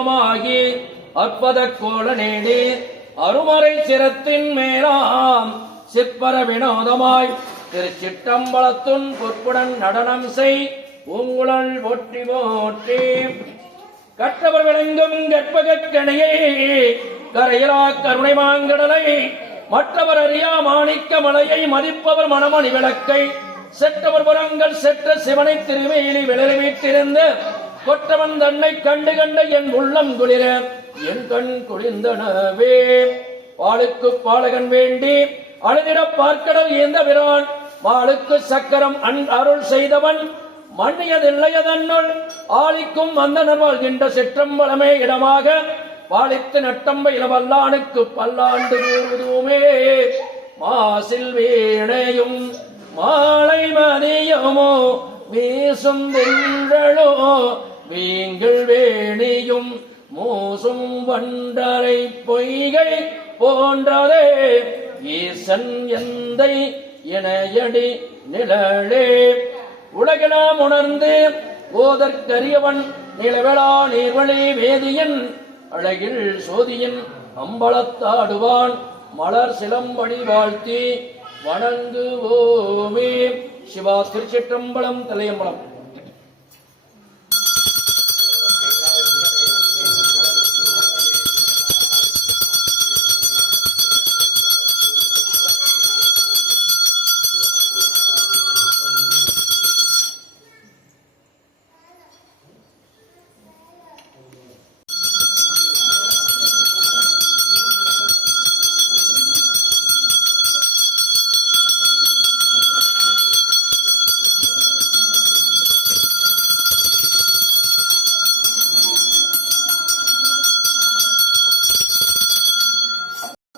வடிவமாகி அற்பத கோல நேடி அருமறை சிரத்தின் மேலாம் சிற்பர வினோதமாய் திருச்சிற்றம்பலத்துன் பொற்புடன் நடனம் செய் பூங்குழல் போற்றி போற்றி. கற்றவர் விளங்கும் கற்பகக்கணையை கரையிலா கருணை மாங்கடலை மற்றவர் அறியா மாணிக்க மலையை மதிப்பவர் மணமணி விளக்கை செற்றவர் புறங்கள் செற்ற சிவனை திருவேலி விளை வீட்டிருந்த கொற்றவன் தன்னை கண்டு கண்ட என் உள்ளம் குளிர என் கண் குளிர்ந்தனவே. பாலுக்கு பாலகன் வேண்டி அழுதிட பார்க்கடல் ஏந்த பிரான் வாளுக்கு சக்கரம் அருள் செய்தவன் மன்னியதில்லையதன்னுள் ஆளிக்கும் வந்தனர் வாழ்கின்ற சிற்றம்பலமே இடமாக பாலித்து நட்டம்ப இளவல்லானுக்கு பல்லாண்டு கூறுதுமே. மாசில் வீணையும் மாலை மதியமோ வீசும் திங்களோ வீங்கள் வேணியும் மூசும் வண்டரை பொய்கை போன்றதே ஈசன் எந்தை இணையடி நிழலே. உலகெல்லாம் உணர்ந்து ஓதற்கரியவன் நிலவெளா நீர்வழி வேதியன் அழகில் சோதியின் அம்பலத்தாடுவான் மலர் சிலம்படி வாழ்த்தி வணங்குவோமே. சிவா திருச்சிற்றம்பலம் தலையம்பலம்.